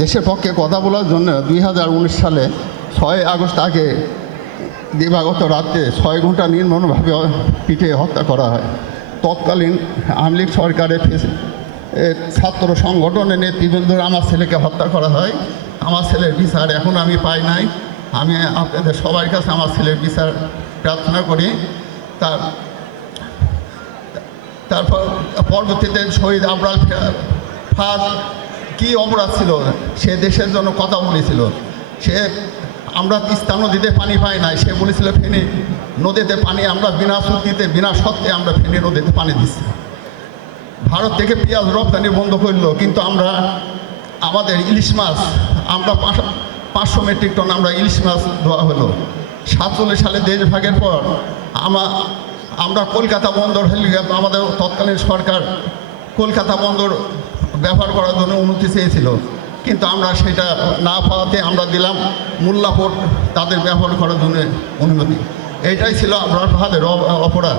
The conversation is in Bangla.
দেশের পক্ষে কথা বলার জন্য 2019 সালে 6 আগস্ট আগে দিবাগত রাতে 6 ঘন্টা নির্মমভাবে পিঠে হত্যা করা হয়। তৎকালীন আওয়ামী লীগ সরকারের ছাত্র সংগঠনের নেতৃবৃন্দ আমার ছেলেকে হত্যা করা হয়। আমার ছেলের বিচার এখন আমি পাই নাই। আমি আপনাদের সবার কাছে আমার ছেলের বিচার প্রার্থনা করি। তারপর পরবর্তীতে শহীদ আবরার ফাজ কী অপরাধ ছিল, সে দেশের জন্য কথা বলেছিল। সে আমরা তিস্তা নদীতে পানি পাই নাই, সে বলেছিল ফেনী নদীতে পানি আমরা বিনা চুক্তিতে বিনা সত্ত্বে আমরা ফেনী নদীতে পানি দিচ্ছি। ভারত থেকে পেঁয়াজ রপ্তানি বন্ধ করলো, কিন্তু আমরা আমাদের ইলিশ মাছ আমরা 500 মেট্রিক টন আমরা ইলিশ মাছ ধোয়া হলো। 47 সালে দেশ ভাগের পর আমরা কলকাতা বন্দর আমাদের তৎকালীন সরকার কলকাতা বন্দর ব্যবহার করার জন্য অনুমতি চেয়েছিল, কিন্তু আমরা সেটা না পাওয়াতে আমরা দিলাম মোল্লাপুর তাদের ব্যবহার করার জন্য অনুমতি। এইটাই ছিল আমরা ভাদের অপরাধ।